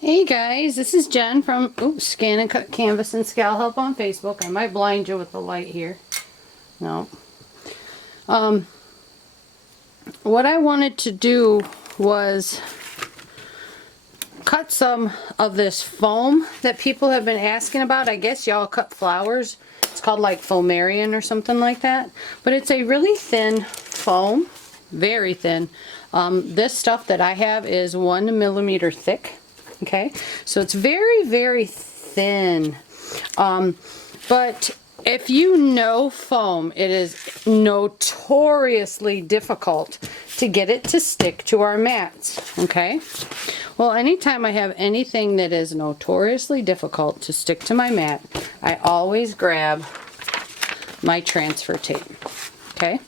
Hey guys, this is Jen from Scan and Cut Canvas and Scal Help on Facebook. I might blind you with the light here. No. What I wanted to do was cut some of this foam that people have been asking about. I guess y'all cut flowers. It's called like Foamiran or something like that. But it's a really thin foam, very thin. This stuff that I have is 1 millimeter thick. Okay, so it's very, very thin. But if you know foam, it is notoriously difficult to get it to stick to our mats. Okay, well, anytime I have anything that is notoriously difficult to stick to my mat, I always grab my transfer tape. Okay.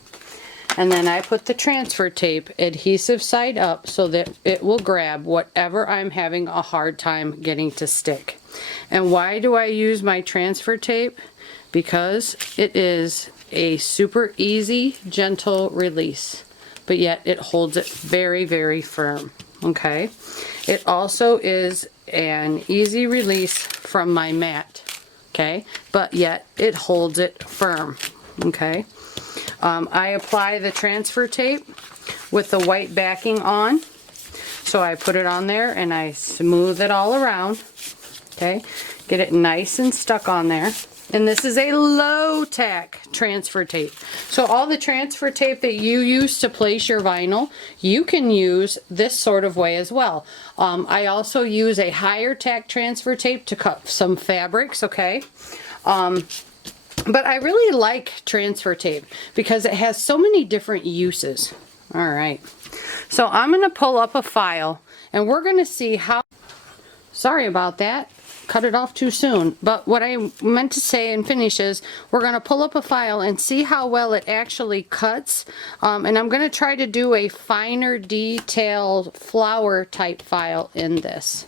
And then I put the transfer tape adhesive side up so that it will grab whatever I'm having a hard time getting to stick. And why do I use my transfer tape? Because it is a super easy, gentle release, but yet it holds it very, very firm. Okay. It also is an easy release from my mat. Okay. But yet it holds it firm. Okay. I apply the transfer tape with the white backing on. So I put it on there and I smooth it all around. Okay, get it nice and stuck on there. And this is a low tack transfer tape. So all the transfer tape that you use to place your vinyl, you can use this sort of way as well. I also use a higher tack transfer tape to cut some fabrics, okay? But I really like transfer tape because it has so many different uses. All right. So I'm going to pull up a file and we're going to see how... Sorry about that. Cut it off too soon. But what I meant to say and finish is we're going to pull up a file and see how well it actually cuts. And I'm going to try to do a finer detailed flower type file in this.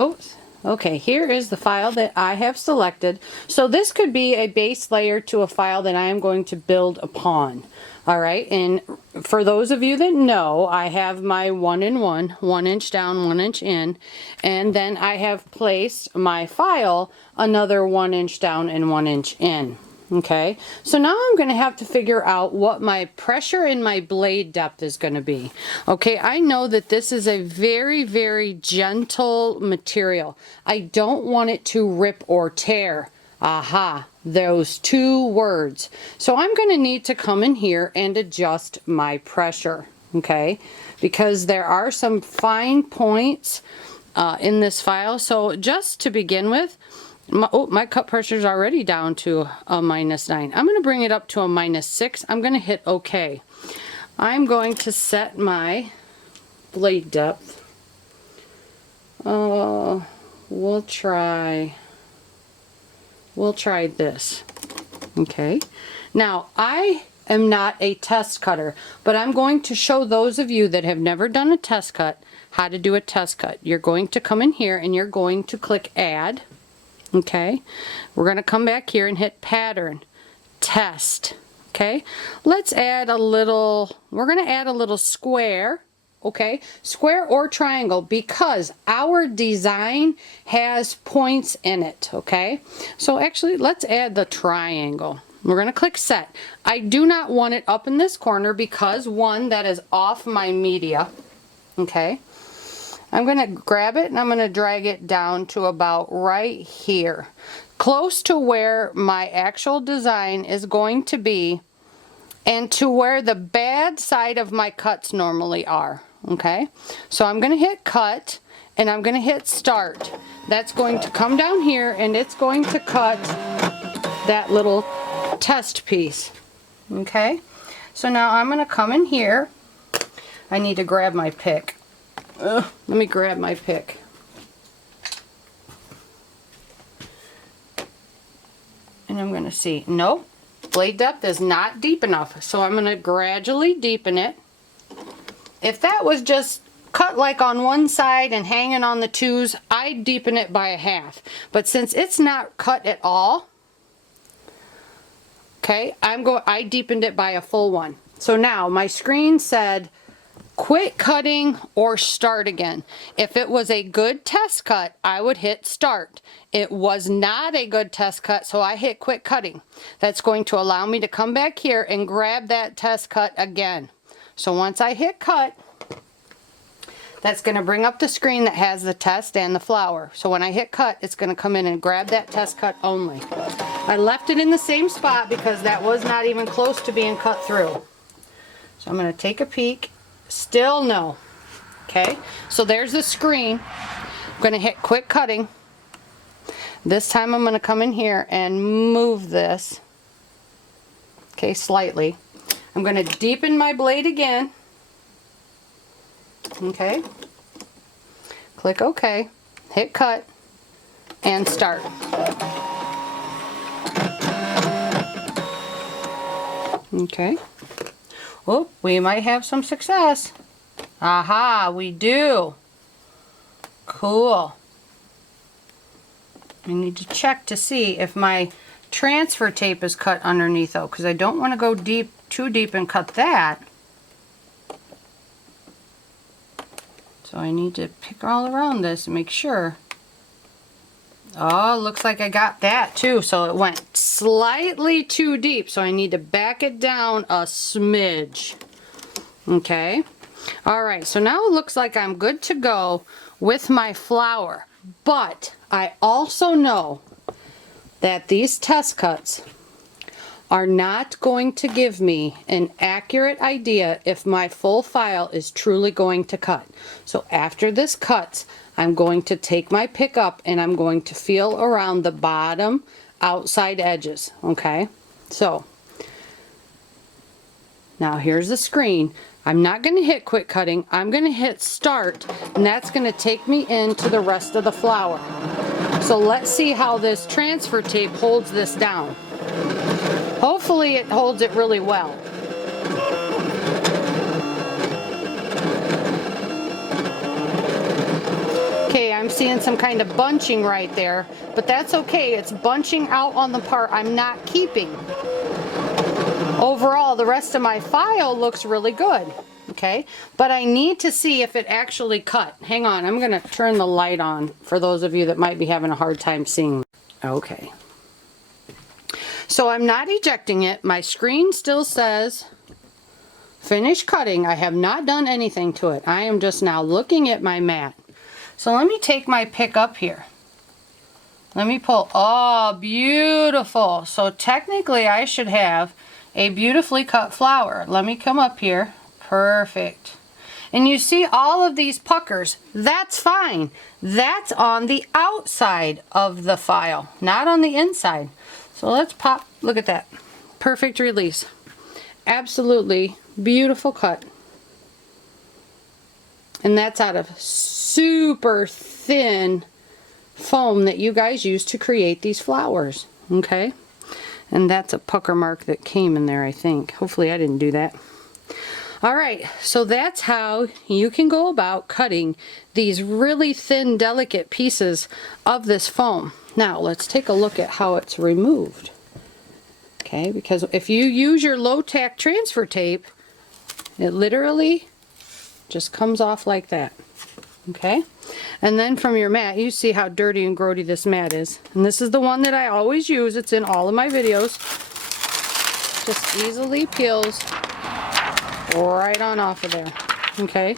Oops. Okay, here is the file that I have selected. So this could be a base layer to a file that I am going to build upon. All right, and for those of you that know, I have my 1-in-1, 1 inch down, 1 inch in, and then I have placed my file another 1 inch down and 1 inch in. Okay, so now I'm going to have to figure out what my pressure and my blade depth is going to be. Okay, I know that this is a very, very gentle material. I don't want it to rip or tear. Aha, those two words. So I'm going to need to come in here and adjust my pressure. Okay, because there are some fine points in this file. So just to begin with, my cut pressure is already down to a -9. I'm going to bring it up to a -6. I'm going to hit OK. I'm going to set my blade depth. We'll try this. Okay. Now, I am not a test cutter, but I'm going to show those of you that have never done a test cut how to do a test cut. You're going to come in here and you're going to click Add. Okay, we're going to come back here and hit Pattern, Test. Okay, let's add a little, we're going to add a little square. Okay, square or triangle, because our design has points in it. Okay, so actually let's add the triangle. We're going to click Set. I do not want it up in this corner because, one, that is off my media. Okay, I'm going to grab it and I'm going to drag it down to about right here, close to where my actual design is going to be and to where the bad side of my cuts normally are. Okay, so I'm going to hit Cut and I'm going to hit Start. That's going to come down here and it's going to cut that little test piece. Okay, so now I'm going to come in here. I need to grab my pick. Let me grab my pick. And I'm going to see, nope, blade depth is not deep enough. So I'm going to gradually deepen it. If that was just cut like on one side and hanging on the twos, I'd deepen it by a half. But since it's not cut at all, okay, I deepened it by a full one. So now my screen said quit cutting or start again. If it was a good test cut, I would hit start. It was not a good test cut, so I hit quit cutting. That's going to allow me to come back here and grab that test cut again. So once I hit cut, that's going to bring up the screen that has the test and the flower. So when I hit cut, it's going to come in and grab that test cut only. I left it in the same spot because that was not even close to being cut through. So I'm going to take a peek. Still no. Okay, so there's the screen. I'm going to hit quit cutting. This time I'm going to come in here and move this, okay, slightly. I'm going to deepen my blade again. Okay, click OK, hit cut, and start. Okay. Oh, we might have some success. Aha, we do. Cool. I need to check to see if my transfer tape is cut underneath though, because I don't want to go deep, too deep and cut that. So I need to pick all around this and make sure. Oh, looks like I got that too. So it went slightly too deep. So I need to back it down a smidge. Okay. All right. So now it looks like I'm good to go with my flower. But I also know that these test cuts are not going to give me an accurate idea if my full file is truly going to cut. So after this cuts, I'm going to take my pick up and I'm going to feel around the bottom outside edges. Okay, so now here's the screen. I'm not going to hit quit cutting. I'm going to hit start, and that's going to take me into the rest of the flower. So let's see how this transfer tape holds this down. Hopefully it holds it really well. Okay, I'm seeing some kind of bunching right there, but that's okay. It's bunching out on the part I'm not keeping. Overall, the rest of my file looks really good. Okay, but I need to see if it actually cut. Hang on, I'm going to turn the light on for those of you that might be having a hard time seeing. Okay. So I'm not ejecting it. My screen still says finish cutting. I have not done anything to it. I am just now looking at my mat. So let me take my pick up here. Let me pull. Oh, beautiful. So technically I should have a beautifully cut flower. Let me come up here. Perfect. And you see all of these puckers. That's fine. That's on the outside of the file, not on the inside. So let's pop, look at that. Perfect release. Absolutely beautiful cut. And that's out of super thin foam that you guys use to create these flowers. Okay? And that's a pucker mark that came in there, I think. Hopefully I didn't do that. Alright, so that's how you can go about cutting these really thin, delicate pieces of this foam. Now, let's take a look at how it's removed. Okay, because if you use your low-tack transfer tape, it literally just comes off like that. Okay, and then from your mat, you see how dirty and grody this mat is. And this is the one that I always use. It's in all of my videos. Just easily peels right on off of there. Okay,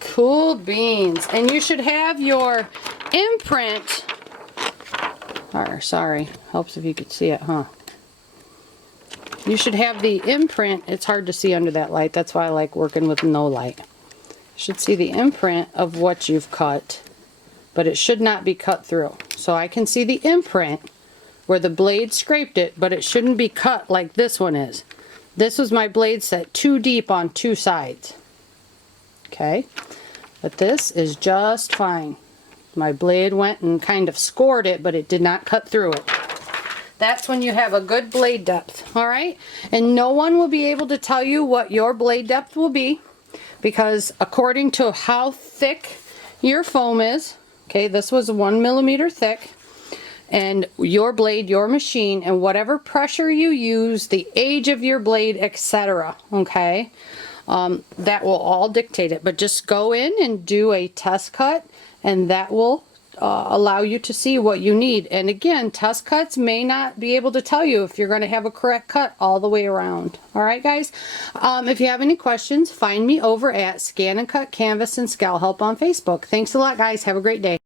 cool beans. And you should have your imprint, or sorry, helps if you could see it, huh? You should have the imprint. It's hard to see under that light. That's why I like working with no light. You should see the imprint of what you've cut, but it should not be cut through. So I can see the imprint where the blade scraped it, but it shouldn't be cut like this one is. This was my blade set too deep on two sides. Okay, but this is just fine. My blade went and kind of scored it, but it did not cut through it. That's when you have a good blade depth, all right? And no one will be able to tell you what your blade depth will be, because according to how thick your foam is, okay, this was 1 millimeter thick, and your blade, your machine, and whatever pressure you use, the age of your blade, etc. Okay, that will all dictate it. But just go in and do a test cut, and that will allow you to see what you need. And again, test cuts may not be able to tell you if you're going to have a correct cut all the way around. All right, guys. If you have any questions, find me over at ScanNCut Canvas and Scal Help on Facebook. Thanks a lot, guys. Have a great day.